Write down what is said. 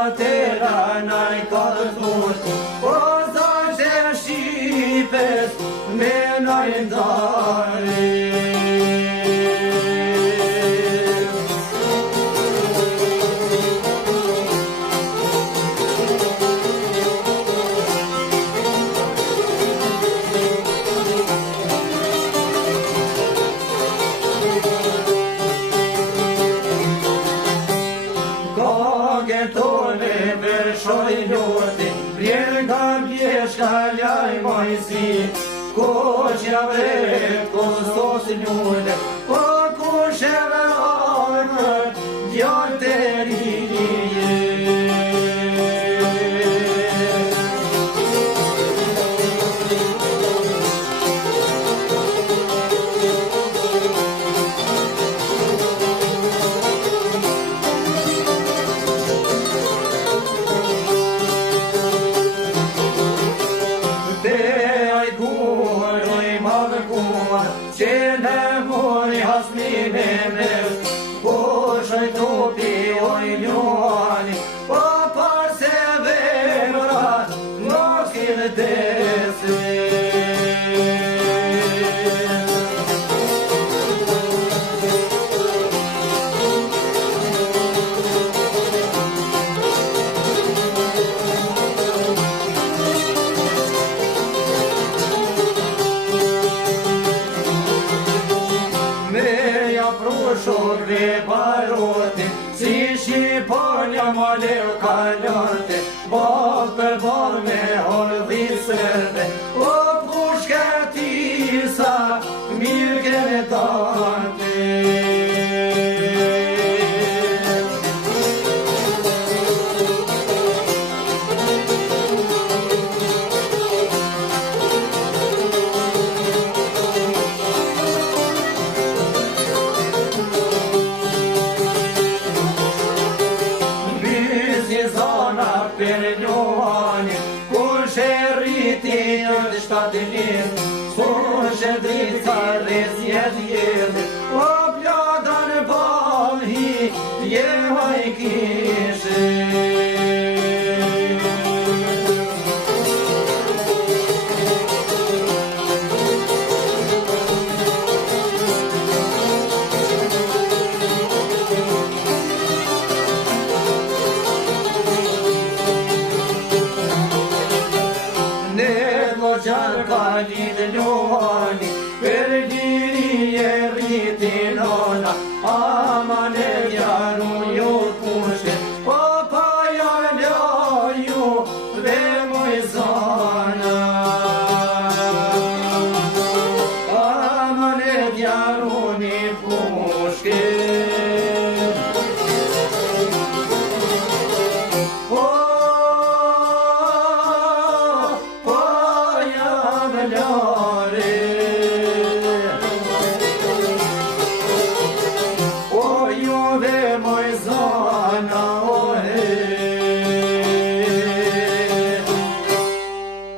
atëra naj ka thur, o zashtë e Shqipës me naj ndari. Tone vërshoj loti, vjen nga bjeshka ljaj mojësi, kushja vret, kustos ljule, po kusheve armët, djallë të rinje. Që në mori hasmine mërë, po shëjtopi oj ljuani, po parse vemrat nuk s'kine desve. Shokve barote, si Shqiponja ma leu kalante, bal për bal me hordhisërve, o pushkatisa, mirë kene tante. Per Johani, kush e rriti në shtatë lirë, kush e drica resjet jetë, o plata në balhi, jema i kishe. Gjarë ka lidhë Johani, për gjiri e rriti nona, ama në gjaru ju pushte, o pa janë ju dhe moj zona. Ama në gjaru një pushke, no.